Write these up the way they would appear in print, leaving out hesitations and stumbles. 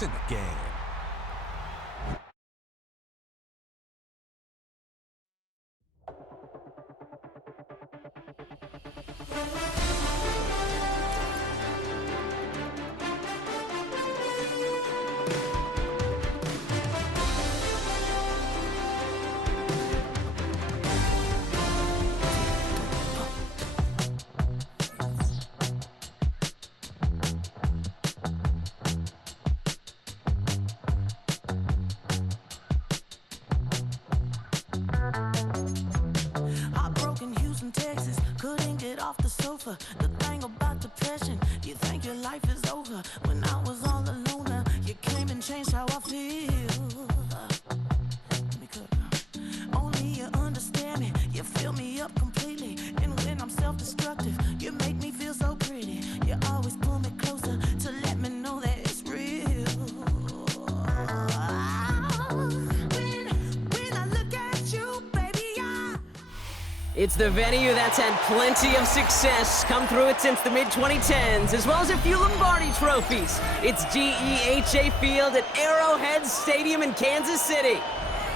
points in the game. Texas, couldn't get off the sofa. The thing about depression, you think your life is over. When I was all alone, you came and changed how I feel. Let me cook. Only you understand me, you fill me up completely. And when I'm self-destructive, you make me feel so pretty. You always pull me closer to let me know that it's real. When I look at you, baby, It's the venue that's had plenty of success come through it since the mid-2010s, as well as a few Lombardi trophies. It's GEHA Field at Arrowhead Stadium in Kansas City.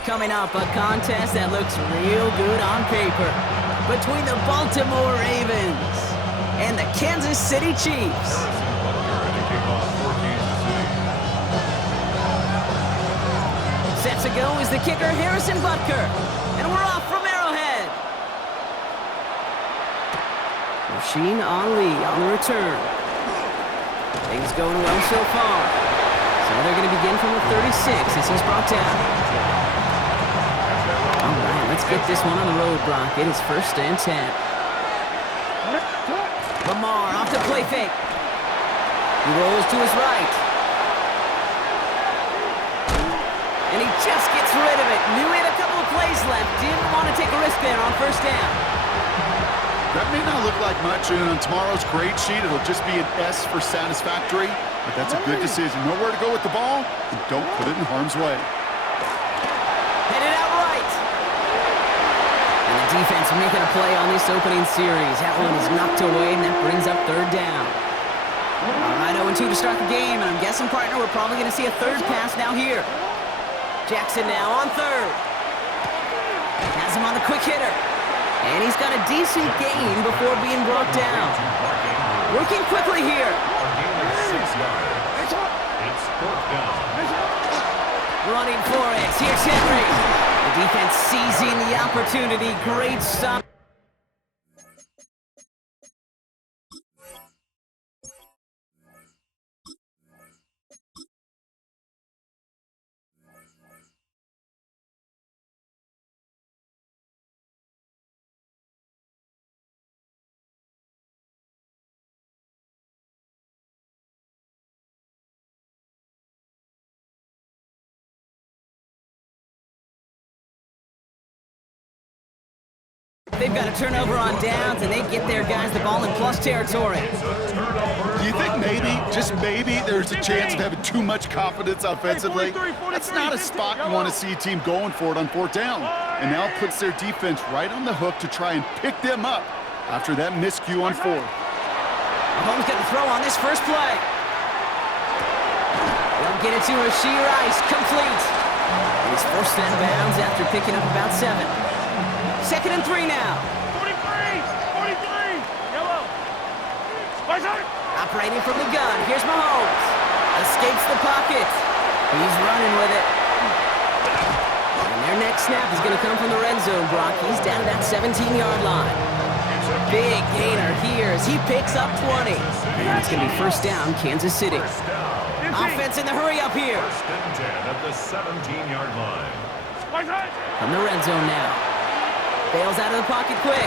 Coming up, a contest that looks real good on paper between the Baltimore Ravens and the Kansas City Chiefs. Set to go is the kicker, Harrison Butker, and we're off from Arrowhead. Rasheen Ali on the return. Things going well so far. So they're going to begin from the 36 as he's brought down. All right, let's get this one on the road, Brock. It is 1st and 10. Lamar off the play fake. He rolls to his right. And he just gets rid of it. Knew he had a couple of plays left. Didn't want to take a risk there on 1st down. That may not look like much, and on tomorrow's grade sheet, it'll just be an S for satisfactory, but that's a good decision. Know where to go with the ball, and don't put it in harm's way. Headed out right. And the defense making a play on this opening series. That one is knocked away, and that brings up 3rd down. All right, 0-2 to start the game, and I'm guessing, partner, we're probably going to see a 3rd pass now here. Jackson now on 3rd. Has him on the quick hitter. And he's got a decent gain before being brought down. Working quickly here. Running for it. Here's Henry. The defense seizing the opportunity. Great stop. They've got a turnover on downs, and they get their guys the ball in plus territory. Do you think maybe, just maybe, there's a chance of having too much confidence offensively? That's not a spot you want to see a team going for it on 4th down. And now it puts their defense right on the hook to try and pick them up after that miscue on 4th. Mahomes got the throw on this first play. They'll get it to Rashee Rice, complete. He's forced out of bounds after picking up about 7. 2nd and 3 now. 43! Yellow! Operating from the gun. Here's Mahomes. Escapes the pocket. He's running with it. And their next snap is going to come from the red zone, Brock. He's down to that 17-yard line. Big gainer here as he picks up 20. And it's going to be 1st down, Kansas City. Offense in the hurry up here. 1st and 10 at the 17-yard line. From the red zone now. Bails out of the pocket quick.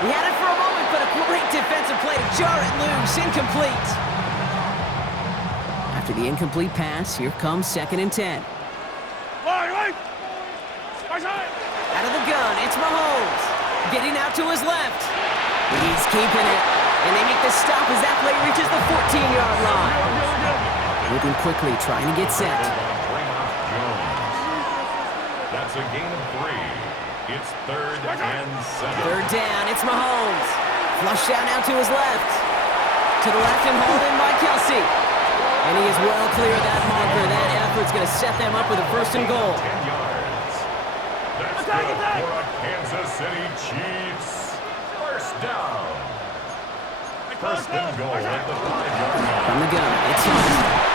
He had it for a moment, but a great defensive play to jar it loose. Incomplete. After the incomplete pass, here comes 2nd and 10. Out of the gun, it's Mahomes. Getting out to his left. He's keeping it. And they make the stop as that play reaches the 14-yard line. Moving quickly, trying to get set. That's a gain of 3. It's 3rd and 7. 3rd down, it's Mahomes. Flushed out now to his left. To the left and hauled in by Kelsey. And he is well clear of that marker. That effort's going to set them up with a first and goal. 10 yards. That's good for a Kansas City Chiefs. First down. First and goal at the 5-yard line. From the gun, it's Hunt.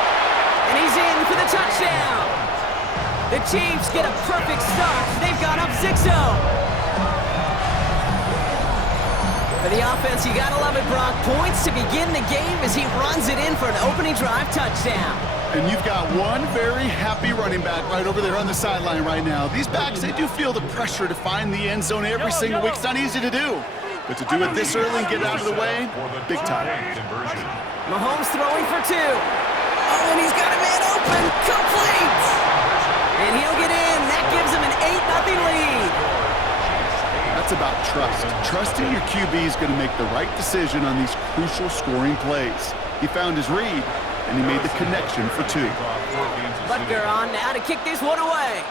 And he's in for the touchdown. The Chiefs get a perfect start. They've gone up 6-0. For the offense, you gotta love it, Brock. Points to begin the game as he runs it in for an opening drive touchdown. And you've got one very happy running back right over there on the sideline right now. These backs, they do feel the pressure to find the end zone every single week. It's not easy to do. But to do it this early and get out of the way, big time. Mahomes throwing for 2. Oh, and he's got a man open. Complete! And he'll get in. That gives him an 8-0 lead. That's about trust. Trusting your QB is going to make the right decision on these crucial scoring plays. He found his read, and he made the connection for 2. Butker on now to kick this one away.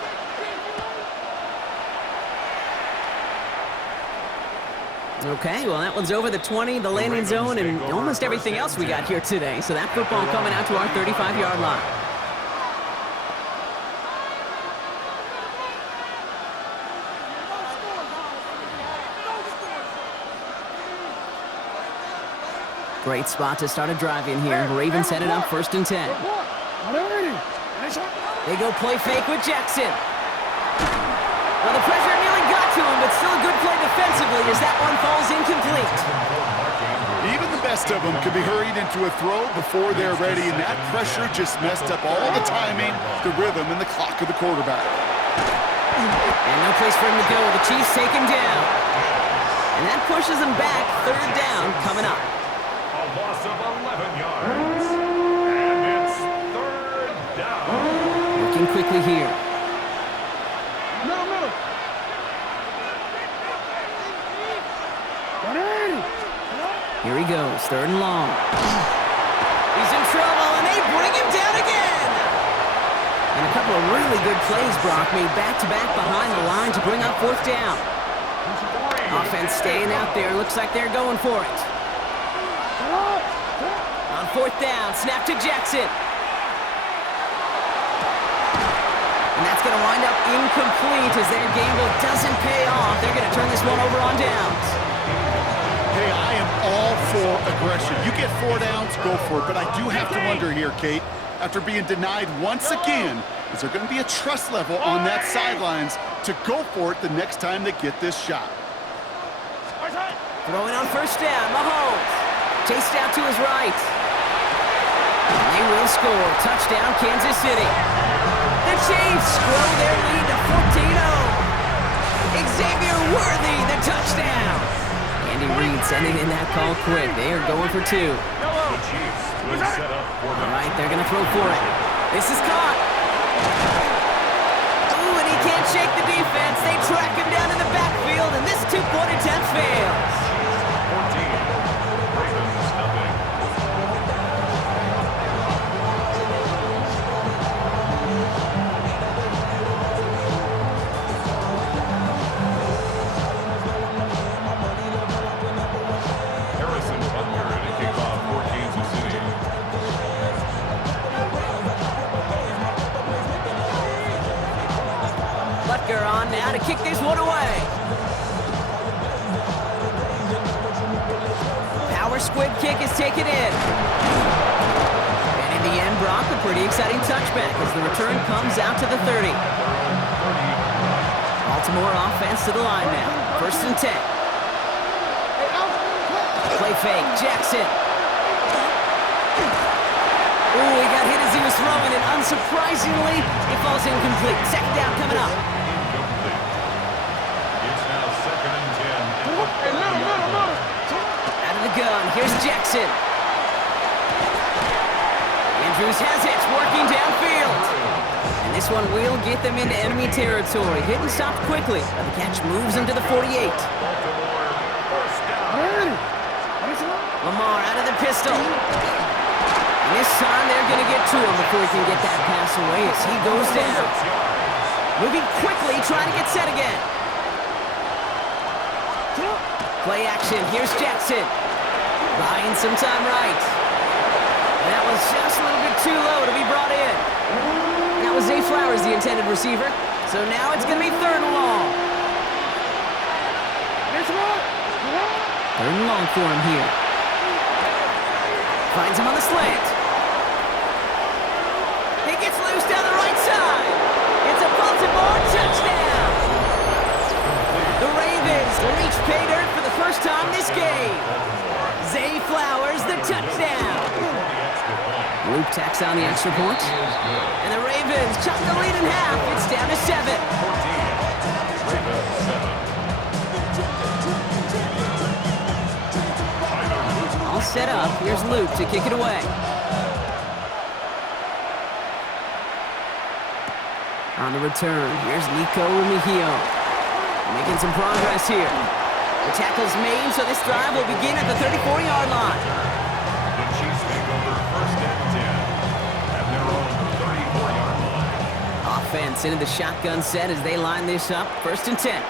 Okay, well, that one's over the 20, the landing zone, and almost everything else we got here today. So that football coming out to our 35-yard line. Great spot to start a drive in here. Ravens headed up 1st and 10. They go play fake with Jackson. Well, the pressure nearly got to him, but still a good play defensively as that one falls incomplete. Even the best of them could be hurried into a throw before they're ready, and that pressure just messed up all the timing, the rhythm, and the clock of the quarterback. And no place for him to go. The Chiefs take him down. And that pushes him back. 3rd down coming up. A loss of 11 yards. And it's 3rd down. Working quickly here. Here he goes, 3rd and long. He's in trouble, and they bring him down again. And a couple of really good plays, Brock, made back-to-back behind the line to bring up 4th down. Offense staying out there. Looks like they're going for it. On 4th down, snap to Jackson. And that's going to wind up incomplete as their gamble doesn't pay off. They're going to turn this one over on downs. Hey, I am all for aggression. You get 4 downs, go for it. But I do have to wonder here, Kate, after being denied once again, is there going to be a trust level on that sidelines to go for it the next time they get this shot? Throwing on 1st down, Mahomes. Chased out to his right. And they will score. Touchdown, Kansas City. The Chiefs grow their lead to 14-0. Xavier Worthy, the touchdown. Andy Reid sending in that call quick. They are going for 2. The Chiefs will set up for All right, they're going to throw for it. This is caught. Ooh, and he can't shake the defense. They track him down in the backfield, and this 2-point attempt fails. 14. Ravens nothing. Harrison Butker to kick off for Kansas City. Butker on now to kick this one away. Power squib kick is taken in. And in the end, Brock, a pretty exciting touchback as the return comes out to the 30. Baltimore offense to the line now. 1st and 10. Play fake, Jackson. Ooh, he got hit as he was throwing, and unsurprisingly, it falls incomplete. 2nd down coming up. Incomplete. It's now 2nd and 10. Out of the gun, here's Jackson. Andrews has it, working downfield. And this one will get them into enemy territory. Hit and stop quickly, but the catch moves him to the 48. Lamar out of the pistol. And this time they're going to get to him before he can get that pass away as he goes down. Moving quickly, trying to get set again. Play action, here's Jackson. Buying some time right. That was just a little bit too low to be brought in. That was Zay Flowers, the intended receiver. So now it's going to be 3rd and long. 3rd and long for him here. Finds him on the slant. He gets loose down the right side. It's a Baltimore touchdown. The Ravens reach pay dirt for the first time this game. Zay Flowers, the touchdown. Luke tacks on the extra point. And the Ravens cut the lead in half. It's down to 7. All set up. Here's Luke to kick it away. On the return, here's Nico Mejio. Making some progress here. The tackle's made, so this drive will begin at the 34-yard line. The Chiefs take over 1st and 10 at their own 34-yard line. Offense into the shotgun set as they line this up. 1st and 10.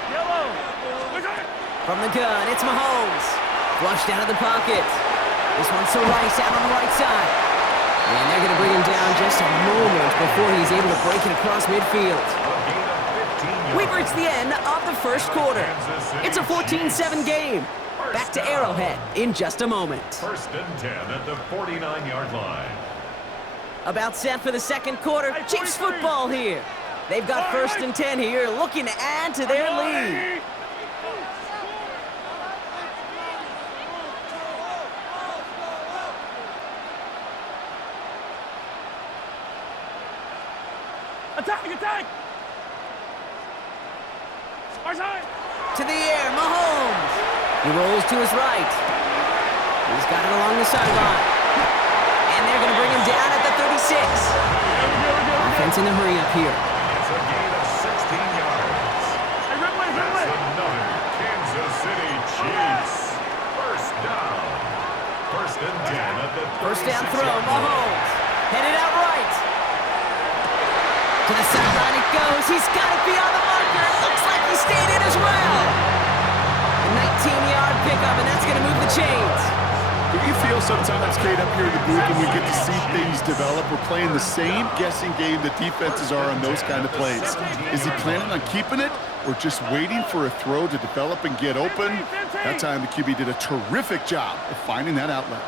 From the gun, it's Mahomes. Flushed out of the pocket. This one's to Rice out on the right side. And they're going to bring him down just a moment before he's able to break it across midfield. We've reached the end of the 1st quarter. It's a 14-7 game. Back to Arrowhead in just a moment. 1st and 10 at the 49-yard line. About set for the 2nd quarter. Chiefs football here. They've got 1st and 10 here, looking to add to their lead. Attack! To the air, Mahomes. He rolls to his right. He's got it along the sideline. And they're going to bring him down at the 36. Offense in the hurry up here. It's a gain of 16 yards. That's another Kansas City Chiefs. 1st down. 1st and 10 at the 1st down throw, 36-yard line. Mahomes. Headed out right. To the sideline it goes. He's got it beyond the marker. It looks like he stayed in as well. A 19-yard pickup, and that's going to move the chains. Do you feel sometimes, Kate, up here in the booth when we get to see things develop, we're playing the same guessing game that defenses are on those kind of plays? Is he planning on keeping it or just waiting for a throw to develop and get open? That time the QB did a terrific job of finding that outlet.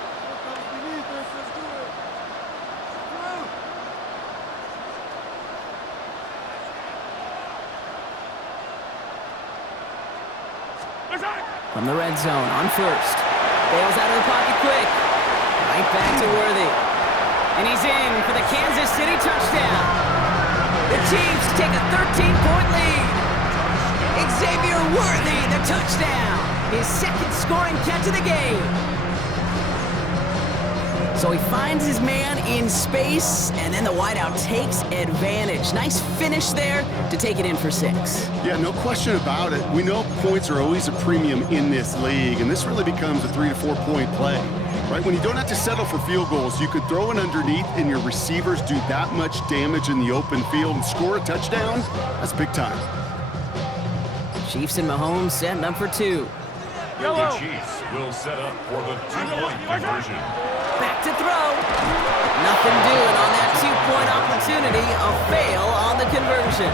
From the red zone on 1st. Bails out of the pocket quick. Right back to Worthy. And he's in for the Kansas City touchdown. The Chiefs take a 13-point lead. Xavier Worthy, the touchdown. His 2nd scoring catch of the game. So he finds his man in space, and then the wideout takes advantage. Nice finish there to take it in for 6. Yeah, no question about it. We know points are always a premium in this league, and this really becomes a 3 to 4 point play, right? When you don't have to settle for field goals, you could throw it underneath and your receivers do that much damage in the open field and score a touchdown. That's big time. Chiefs and Mahomes setting up for 2. The Chiefs will set up for the 2-point conversion. Back to throw. Nothing doing on that 2-point opportunity. A fail on the conversion.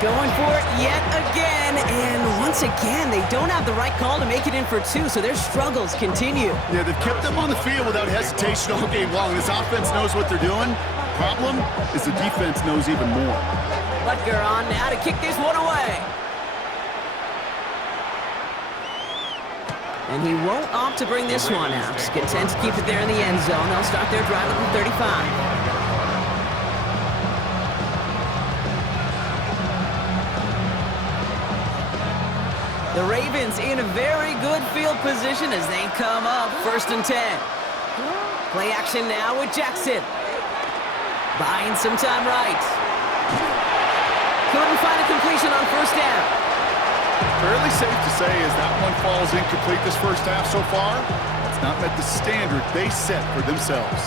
Going for it yet again, and once again, they don't have the right call to make it in for 2, so their struggles continue. Yeah, they've kept them on the field without hesitation all game long. This offense knows what they're doing. Problem is the defense knows even more. Butker on now to kick this one away. And he won't opt to bring this one out. He's content to keep it there in the end zone. They'll start their drive at the 35. The Ravens in a very good field position as they come up 1st and 10. Play action now with Jackson. Buying some time right. Couldn't find a completion on 1st down. Fairly safe to say as that one falls incomplete this first half so far, it's not met the standard they set for themselves.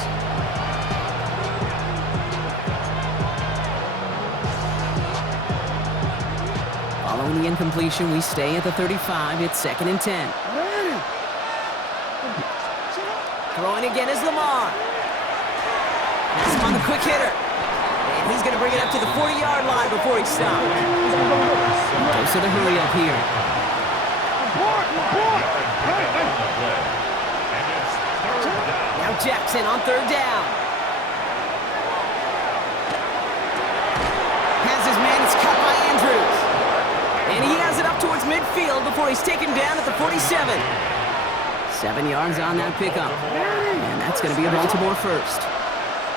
Following the incompletion, we stay at the 35. It's 2nd and 10. Throwing again is Lamar. That's him on the quick hitter. And he's going to bring it up to the 40-yard line before he stops. Goes to the hurry up here. Now Jackson on third down. Has his man, it's cut by Andrews. And he has it up towards midfield before he's taken down at the 47. 7 yards on that pickup. And that's going to be a Baltimore first.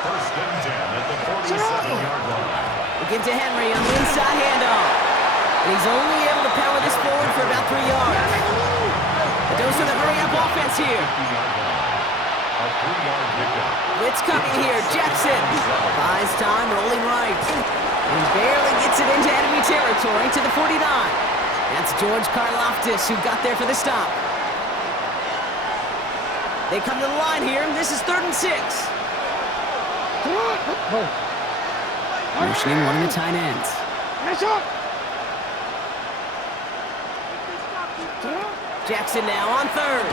First and 10 at the 47-yard line. We'll give to Henry on the inside handoff. And he's only able to power this forward for about 3 yards. The dose of the hurry-up offense here. A 3-yard pickup. Blitz coming here. Jackson buys time, rolling right. And barely gets it into enemy territory to the 49. That's George Karlaftis who got there for the stop. They come to the line here, and this is 3rd and 6. Motioning one of the tight ends. Jackson now on 3rd.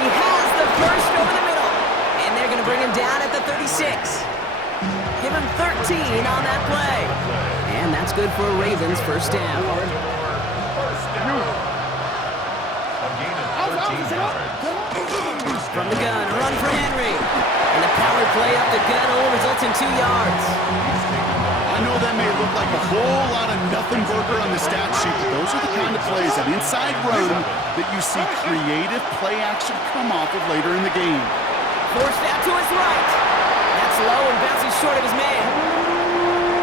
He has the first over the middle. And they're going to bring him down at the 36. Give him 13 on that play. And that's good for a Ravens first down. From the gun, a run for Henry. And the power play up the gut will result in 2 yards. I know that may look like a whole lot of nothing burger on the stat sheet, but those are the kind of plays, that inside run, that you see creative play action come off of later in the game. Forced out to his right. That's low and bouncing short of his man.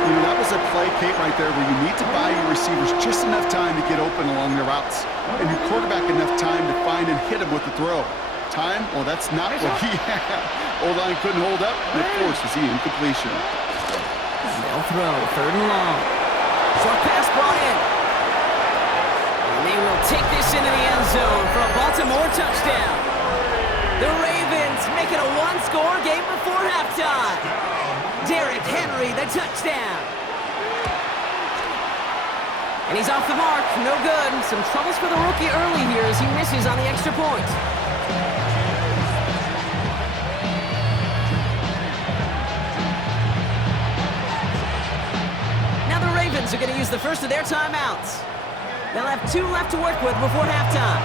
You know, that was a play, Kate, right there, where you need to buy your receivers just enough time to get open along their routes, and your quarterback enough time to find and hit him with the throw. Time? Well, that's not what he had. O-line couldn't hold up, and it forces the incompletion. They'll throw, 3rd and long. Short pass brought in. And they will take this into the end zone for a Baltimore touchdown. The Ravens make it a 1-score game before halftime. Derrick Henry, the touchdown. And he's off the mark, no good. Some troubles for the rookie early here as he misses on the extra point. Ravens are going to use the first of their timeouts. They'll have 2 left to work with before halftime.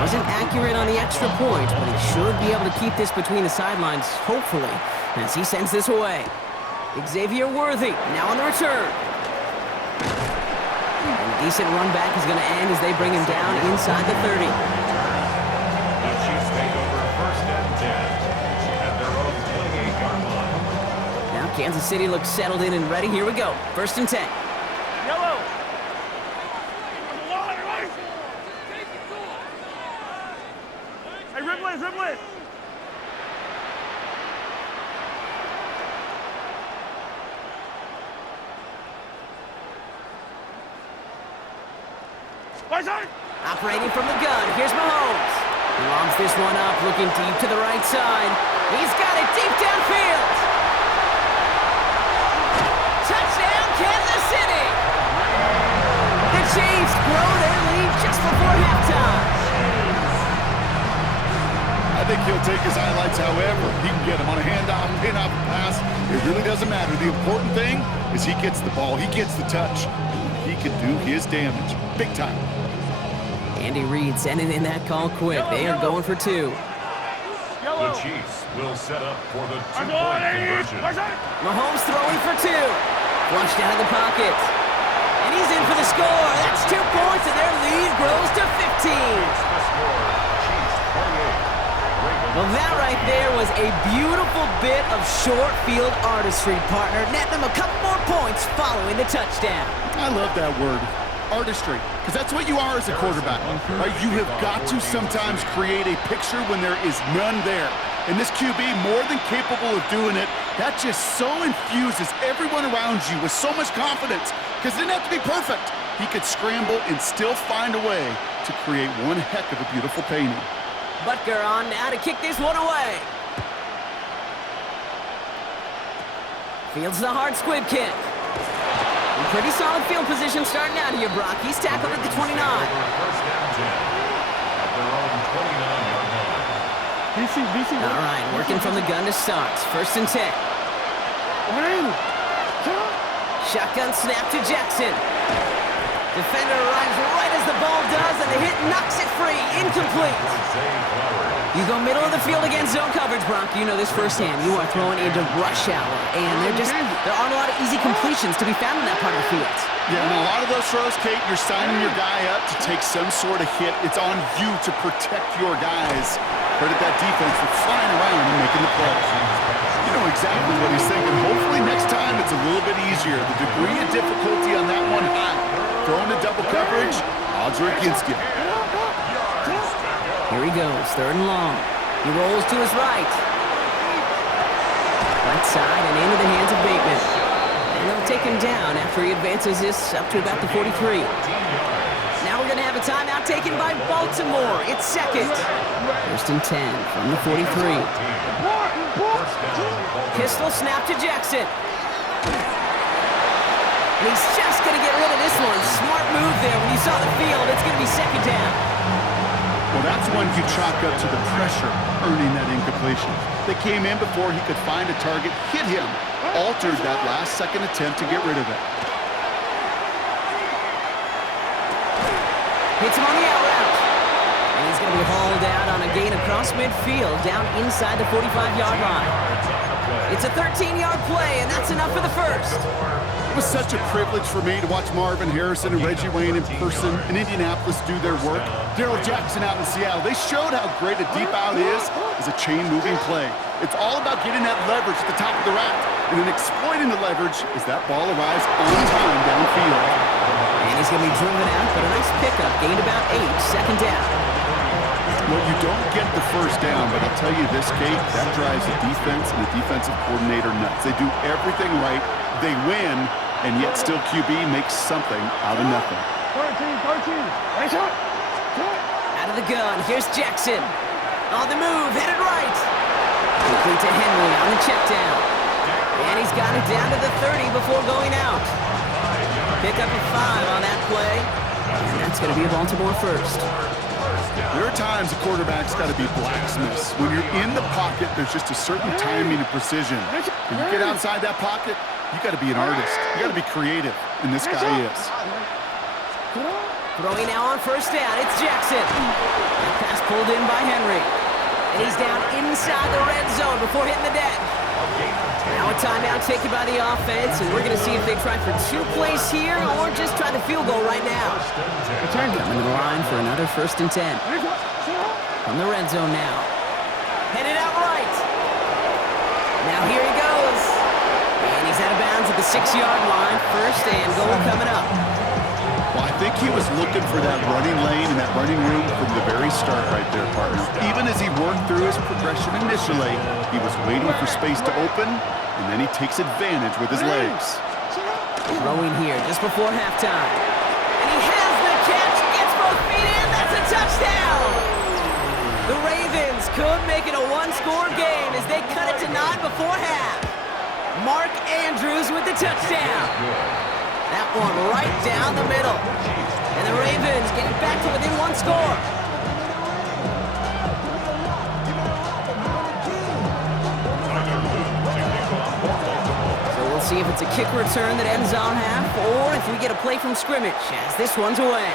Wasn't accurate on the extra point, but he should be able to keep this between the sidelines, hopefully, as he sends this away. Xavier Worthy now on the return. Decent run back is going to end as they bring him down inside the 30. The Chiefs take over 1st and 10 at their own 28-yard line. Now Kansas City looks settled in and ready. Here we go. 1st and 10. Yellow. Hey, Ripley. Operating from the gun, here's Mahomes. He longs this one up, looking deep to the right side. He's got it deep downfield. Touchdown, Kansas City! The Chiefs grow their lead just before halftime. I think he'll take his highlights however he can get them on a handoff, pin-off, pass. It really doesn't matter. The important thing is he gets the ball, he gets the touch. He can do his damage, big time. Andy Reid sending in that call quick. They are going for 2. The Chiefs will set up for the 2-point conversion. Mahomes throwing for 2. Flushed out of the pocket. And he's in for the score. That's 2 points, and their lead grows to 15. The score, Chiefs 28. Well, that right there was a beautiful bit of short field artistry, partner. Netting them a couple more points following the touchdown. I love that word, artistry, because that's what you are as a quarterback, right? You have got to sometimes create a picture when there is none there. And this QB, more than capable of doing it, that just so infuses everyone around you with so much confidence, because it didn't have to be perfect. He could scramble and still find a way to create one heck of a beautiful painting. Butker on now to kick this one away. Fields the hard squib kick. Pretty solid field position starting out here, Brock. He's tackled at the 29. First down 10 at their own 29-yard line. All right, working from the gun to start. First and 10. Shotgun snap to Jackson. Defender arrives right as the ball does, and the hit knocks it free. Incomplete. You go middle of the field against zone coverage, Brock. You know this firsthand. You are throwing into rush hour, and there aren't a lot of easy completions to be found in that part of the field. Yeah, and a lot of those throws, Kate, you're signing your guy up to take some sort of hit. It's on you to protect your guys. Credit that defense for flying around and making the play. You know exactly what he's thinking. Hopefully next time it's a little bit easier. The degree of difficulty on that one high. Throwing to double coverage, odds are against you. Here he goes, third and long. He rolls to his right. Right side and into the hands of Bateman. And they'll take him down after he advances this up to about the 43. Now we're going to have a timeout taken by Baltimore. It's second. First and 10 from the 43. Pistol snap to Jackson. And he's just going to get rid of this one. Smart move there. When you saw the field, it's going to be second down. Well, that's one you chalk up to the pressure earning that incompletion. They came in before he could find a target, hit him, altered that last-second attempt to get rid of it. Hits him on the out route. And he's going to be hauled out on a gain across midfield, down inside the 45-yard line. It's a 13-yard play, and that's enough for the first. It was such a privilege for me to watch Marvin Harrison and Reggie Wayne in person in Indianapolis do their work. Darrell Jackson out in Seattle. They showed how great a deep out is as a chain-moving play. It's all about getting that leverage at the top of the route and then exploiting the leverage as that ball arrives on time downfield. And he's going to be driven out, but a nice pickup. Gained about 8, second down. Well, you don't get the first down, but I'll tell you this, Kate, that drives the defense and the defensive coordinator nuts. They do everything right, they win, and yet still QB makes something out of nothing. 13. Out of the gun, here's Jackson. On the move, headed right. Complete to Henry on the check down. And he's got it down to the 30 before going out. Pick up a 5 on that play. And that's going to be a Baltimore first. There are times a quarterback's got to be blacksmiths. When you're in the pocket, there's just a certain timing and precision. When you get outside that pocket, you got to be an artist. You got to be creative, and this guy is. Throwing now on first down, it's Jackson. Pass pulled in by Henry. And he's down inside the red zone before hitting the deck. Now a timeout taken by the offense, and we're going to see if they try for 2 plays here or just try the field goal right now. Coming to the line for another first and 10. From the red zone now. Headed out right. Now here he goes. And he's out of bounds at the 6-yard line. First and goal coming up. Well, I think he was looking for that running lane and that running room from the very start right there, partner. Even as he worked through his progression initially, he was waiting for space to open, and then he takes advantage with his legs. Throwing here just before halftime. And he has the catch, gets both feet in, that's a touchdown! The Ravens could make it a 1-score game as they cut it to 9 before half. Mark Andrews with the touchdown. That one right down the middle. And the Ravens get it back to within 1 score. So we'll see if it's a kick return that ends on half or if we get a play from scrimmage as this one's away.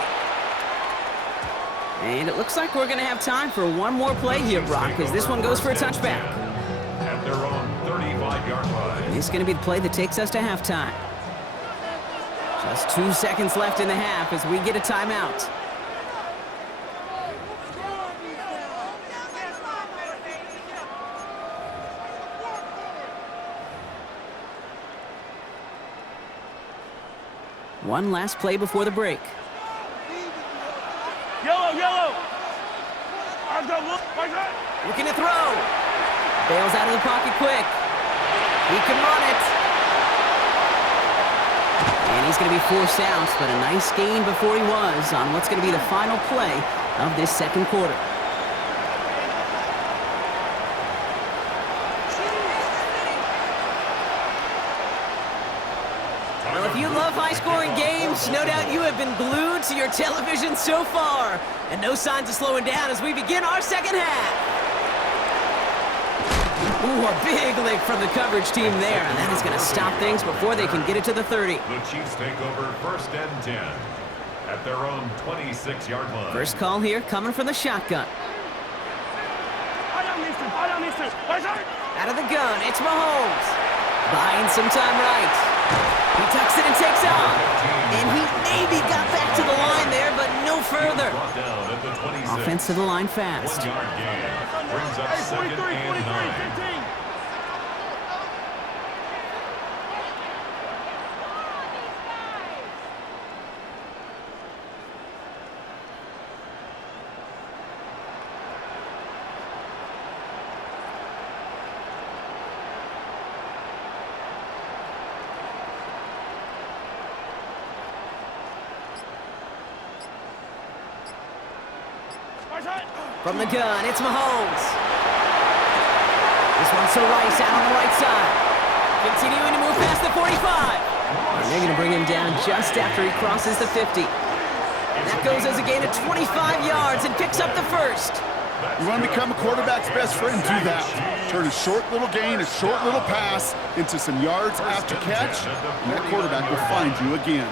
And it looks like we're going to have time for one more play here, Brock, because this one goes for a touchback. At their own 35-yard line. And it's going to be the play that takes us to halftime. Just 2 seconds left in the half as we get a timeout. One last play before the break. Yellow. Looking to throw. Bails out of the pocket quick. He can run it. And he's going to be forced out, but a nice gain before he was on what's going to be the final play of this second quarter. you love high-scoring games, no doubt you have been glued to your television so far. And no signs of slowing down as we begin our second half. Ooh, a big lick from the coverage team there, and that is going to stop things before they can get it to the 30. The Chiefs take over 1st and 10 at their own 26-yard line. First call here coming from the shotgun. Out of the gun, it's Mahomes. Buying some time right. He tucks it and takes off. And he maybe got back to the line there, but no further. Brought down at the 26. Offense to the line fast. 1-yard gain brings up 2nd and 9. From the gun, it's Mahomes. This one's to Rice out on the right side. Continuing to move past the 45. And they're going to bring him down just after he crosses the 50. And that goes as a gain of 25 yards and picks up the first. You want to become a quarterback's best friend, do that. Turn a short little gain, a short little pass into some yards after catch, and that quarterback will find you again.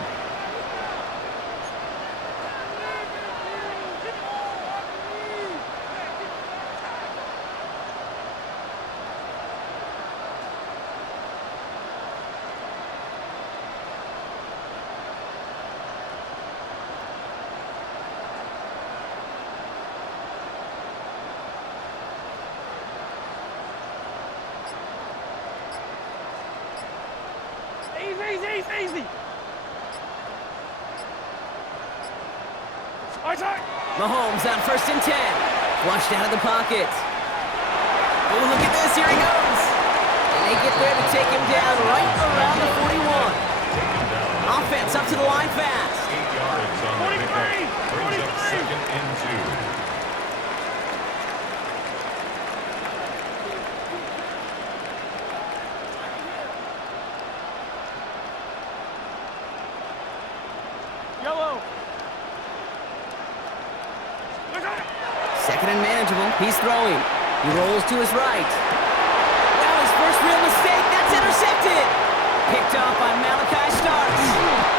Easy. Mahomes on 1st and 10. Flushed out of the pocket. Oh, look at this. Here he goes. And they get there to take him down right around the 41. Offense up to the line fast. 8 yards on the pickup. Brings up 2nd and 2. Second and manageable. He's throwing. He rolls to his right. Well, his first real mistake. That's intercepted. Picked off by Malachi Starks.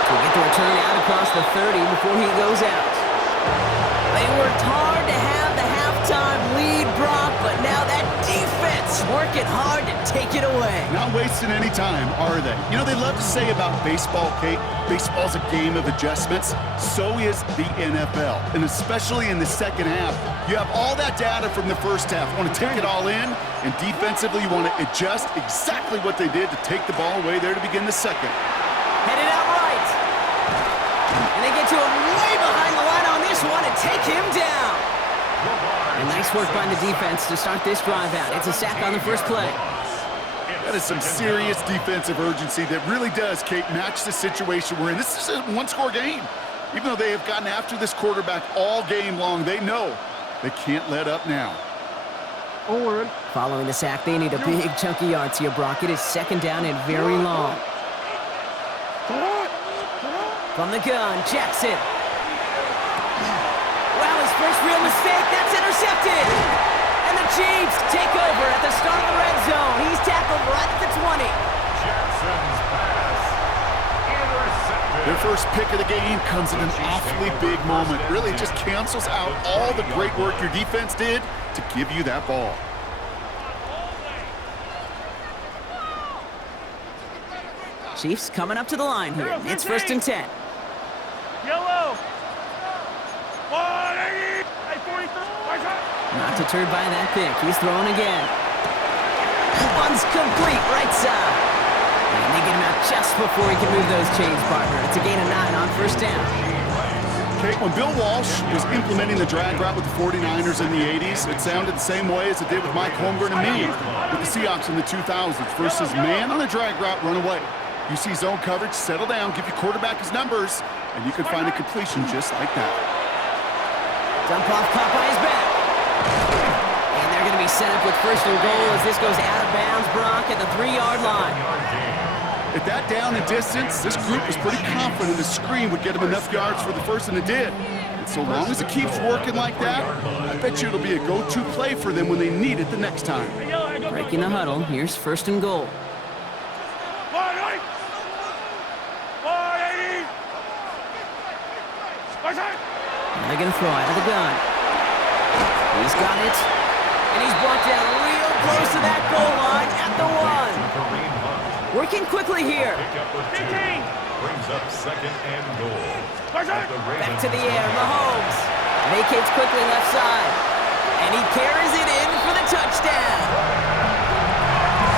To get the return out across the 30 before he goes out. They worked hard to have the halftime lead, Brock, but now that defense working hard to take it away. Not wasting any time, are they? You know, they love to say about baseball, Kate, baseball's a game of adjustments. So is the NFL, and especially in the second half. You have all that data from the first half. You want to take it all in, and defensively you want to adjust exactly what they did to take the ball away there to begin the second. Headed out right. And they get to him way behind the line on this one and take him down. And nice work by the defense to start this drive out. It's a sack on the first play. That is some serious defensive urgency that really does, Kate, match the situation we're in. This is a one-score game. Even though they have gotten after this quarterback all game long, they know they can't let up now. Following the sack, they need a big chunk of yards here, Brock. It is 2nd down and very long. From the gun, Jackson. Wow, his first real mistake. That's intercepted. And the Chiefs take over at the start of the red zone. He's tackled right at the 20. Jackson's pass intercepted. Their first pick of the game comes at an awfully big moment. Really just cancels out all the great work your defense did to give you that ball. Chiefs coming up to the line here. It's 1st and 10. Yellow. Not deterred by that pick. He's throwing again. One's complete, right side. And they get him out just before he can move those chains, partner. It's a gain of 9 on 1st down. Okay, when Bill Walsh was implementing the drag route with the 49ers in the 80s, it sounded the same way as it did with Mike Holmgren and me with the Seahawks in the 2000s versus man on a drag route, run away. You see zone coverage, settle down, give your quarterback his numbers, and you can find a completion just like that. Dump off caught by his back. And they're going to be set up with 1st and goal as this goes out of bounds, Brock, at the 3-yard line. At that down and distance, this group was pretty confident the screen would get them enough yards for the first, and it did. And so long as it keeps working like that, I bet you it'll be a go-to play for them when they need it the next time. Breaking the huddle. Here's 1st and goal. They're going to throw out of the gun. He's got it. And he's brought down real close to that goal line at the 1. Working quickly here. Brings up 2nd and goal. Back to the air. Mahomes vacates quickly left side. And he carries it in for the touchdown.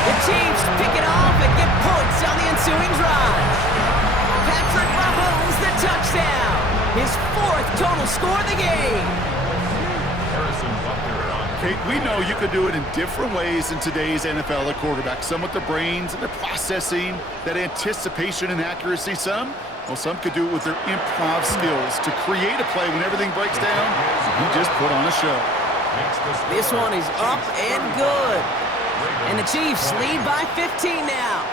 The Chiefs pick it off and get points on the ensuing drive. Patrick Mahomes, the touchdown. His 4th total score of the game. Kate, we know you can do it in different ways in today's NFL at quarterback. Some with their brains and their processing, that anticipation and accuracy. Some could do it with their improv skills to create a play when everything breaks down. You just put on a show. This one is up and good. And the Chiefs lead by 15 now.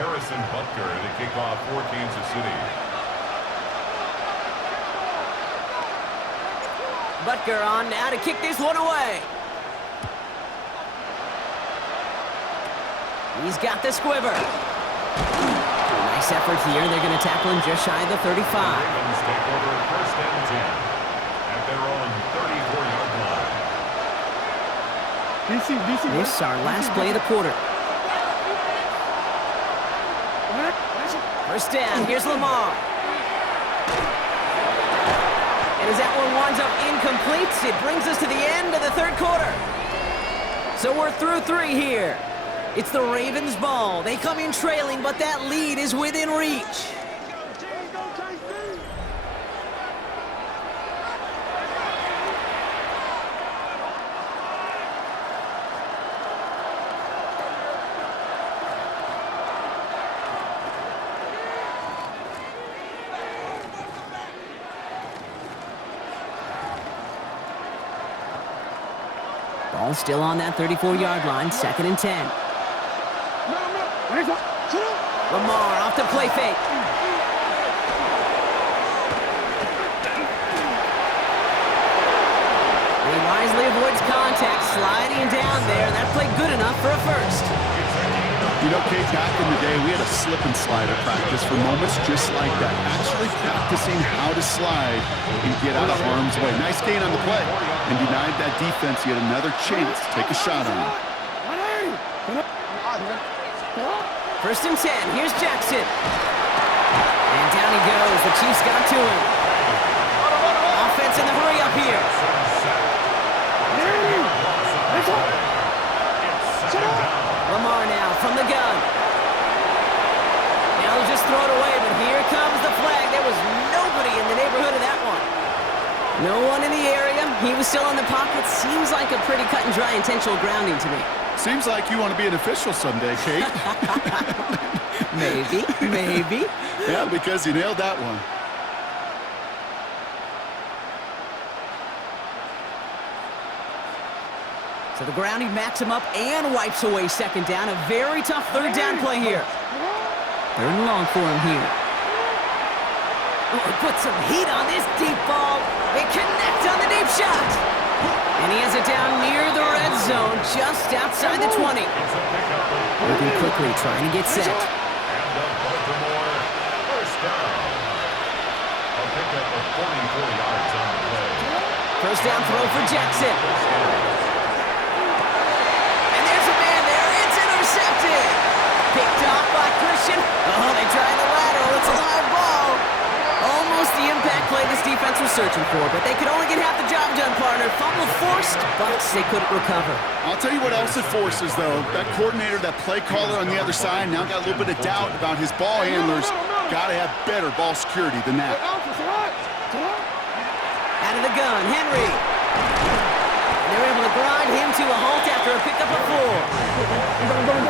Harrison Butker to kick off for Kansas City. Butker on now to kick this one away. He's got the squiver. Nice effort here. They're going to tackle him just shy of the 35. Ravens take over 1st and 10 at their own 34-yard line. This is our last play of the quarter. 1st down, here's Lamar. And as that one winds up incomplete, it brings us to the end of the 3rd quarter. So we're through 3 here. It's the Ravens' ball. They come in trailing, but that lead is within reach. Ball still on that 34-yard line, 2nd and 10. Lamar off the play fake. He wisely avoids contact, sliding down there. That played good enough for a first. You know, Kate, back in the day, we had a slip and slide at practice for moments just like that. Actually practicing how to slide and get out of harm's way. Nice gain on the play. And denied that defense yet another chance to take a shot on him. 1st and 10. Here's Jackson. And down he goes. The Chiefs got to him. Offense in the hurry up here. Lamar now from the gun. Now he'll just throw it away, but here comes the flag. There was nobody in the neighborhood of that one. No one in the area. He was still in the pocket. Seems like a pretty cut and dry intentional grounding to me. Seems like you want to be an official someday, Kate. Maybe. Yeah, because you nailed that one. So the grounding backs him up and wipes away 2nd down. A very tough 3rd down play here. 3rd and long for him here. Oh, he put some heat on this deep ball. They connect on the deep shot. And he has it down near the red zone, just outside the 20. Moving quickly, trying to get set. And the Baltimore 1st down. A pickup of 44 yards on the play. 1st down throw for Jackson. And there's a man there. It's intercepted. Picked off by Christian. Oh, they tried the lateral. It's a live ball. Almost the impact play this defense was searching for, but they could only get half the job done, partner. Fumble forced, but they couldn't recover. I'll tell you what else it forces, though. That coordinator, that play caller on the other side, now got a little bit of doubt about his ball handlers. Got to have better ball security than that. Out of the gun, Henry. They're able to grind him to a halt after a pickup of 4.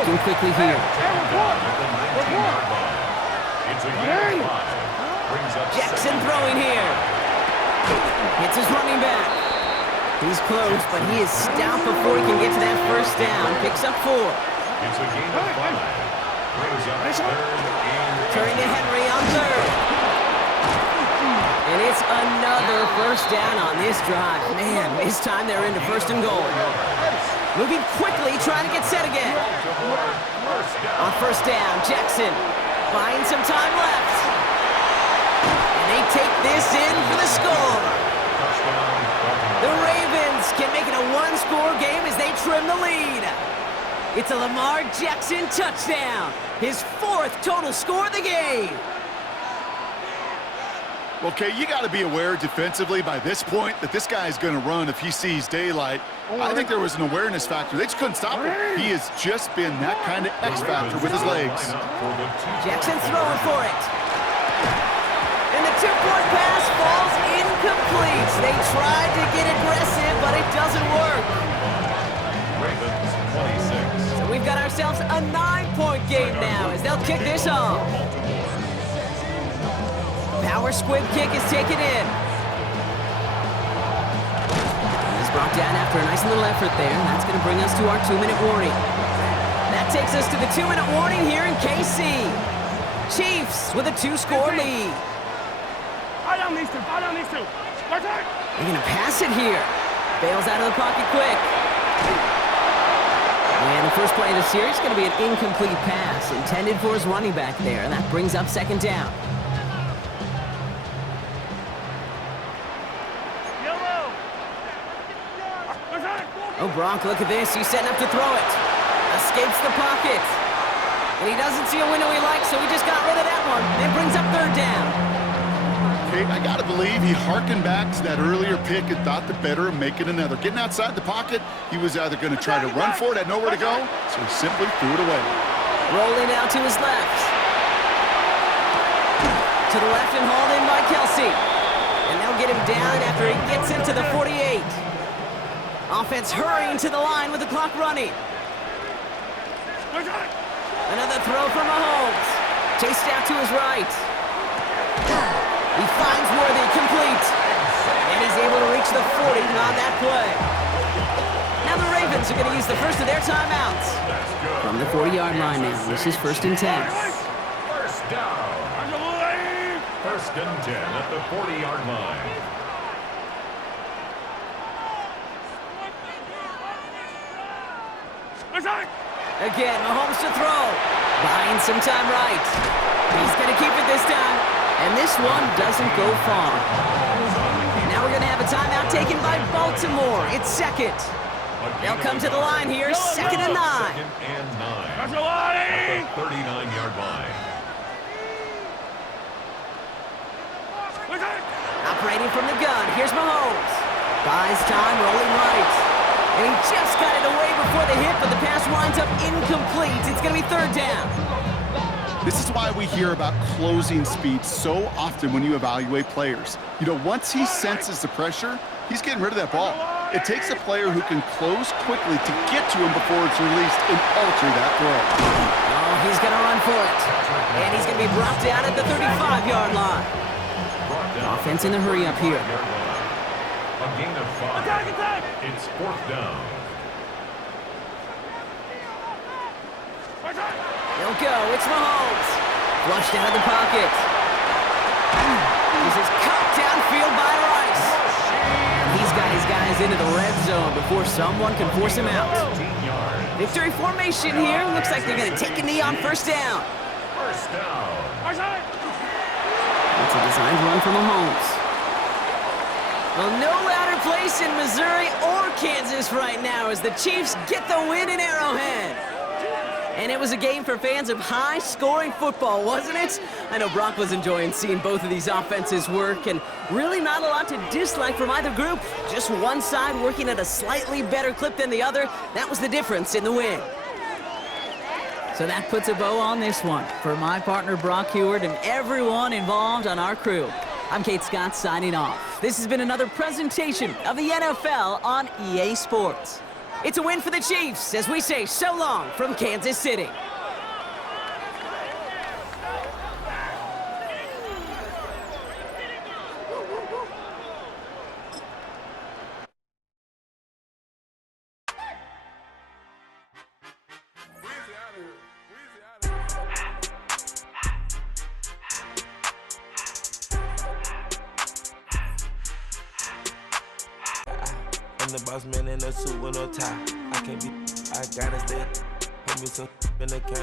Looking quickly here. It's a year 5. Jackson throwing here. Hits his running back. He's close, but he is stout before he can get to that first down. Picks up 4. It's a gain of 5. Brings up 3rd and Turning to Henry on 3rd. And it's another first down on this drive. Man, this time they're into 1st and goal. Moving quickly, trying to get set again. On 1st down, Jackson buying some time left. And they take this in for the score. The Ravens can make it a 1-score game as they trim the lead. It's a Lamar Jackson touchdown. His 4th total score of the game. Okay, you got to be aware defensively by this point that this guy is going to run if he sees daylight. I think there was an awareness factor. They just couldn't stop him. He has just been that kind of X factor with his legs. Jackson throwing for it. And the 2-point pass falls incomplete. They tried to get aggressive, but it doesn't work. Ravens 26. So we've got ourselves a 9-point game now as they'll kick this off. Power squib kick is taken in. It's brought down after a nice little effort there. That's going to bring us to our 2-minute warning. That takes us to the 2-minute warning here in KC. Chiefs with a 2-score lead. Fire down these two. Fire down these two. Watch out. They're going to pass it here. Bails out of the pocket quick. And the first play of the series is going to be an incomplete pass intended for his running back there. And that brings up 2nd down. Oh, Gronk, look at this. He's setting up to throw it. Escapes the pocket. And he doesn't see a window he likes, so he just got rid of that one. It brings up 3rd down. Okay, I got to believe he hearkened back to that earlier pick and thought the better of making another. Getting outside the pocket, he was either going to try to run for it, had nowhere to go, so he simply threw it away. Rolling out to his left. To the left and hauled in by Kelsey. And they'll get him down after he gets into the 48. Offense hurrying to the line with the clock running. Another throw from Mahomes. Chased out to his right. He finds Worthy complete. And he's able to reach the 40 on that play. Now the Ravens are going to use the first of their timeouts. From the 40-yard line now. This is 1st and 10. First down. 1st and 10 at the 40-yard line. Again, Mahomes to throw. Buying some time right. He's going to keep it this time. And this one doesn't go far. Now we're going to have a timeout taken by Baltimore. It's 2nd. They'll come to the line here. 2nd and 9. 2nd and 9. At the 39-yard line. Operating from the gun. Here's Mahomes. Buys time, rolling right. And he just got it away before the hit, but the pass winds up incomplete. It's going to be 3rd down. This is why we hear about closing speed so often when you evaluate players. You know, once he senses the pressure, he's getting rid of that ball. It takes a player who can close quickly to get to him before it's released and alter that throw. Oh, he's going to run for it. And he's going to be brought down at the 35-yard line. Offense in the hurry up here. A gain of 5. It's 4th down. They'll go. It's Mahomes. Flushed out of the pocket. This is caught downfield by Rice. He's got his guys into the red zone before someone can force him out. Victory formation here. Looks like they're going to take a knee on 1st down. First down. It's a designed run for Mahomes. Well, no louder place in Missouri or Kansas right now as the Chiefs get the win in Arrowhead. And it was a game for fans of high-scoring football, wasn't it? I know Brock was enjoying seeing both of these offenses work, and really not a lot to dislike from either group. Just one side working at a slightly better clip than the other. That was the difference in the win. So that puts a bow on this one. For my partner, Brock Heward, and everyone involved on our crew, I'm Kate Scott signing off. This has been another presentation of the NFL on EA Sports. It's a win for the Chiefs as we say so long from Kansas City. the boss man in a suit with no tie. I can't be, I gotta stay. Hold me some in the can.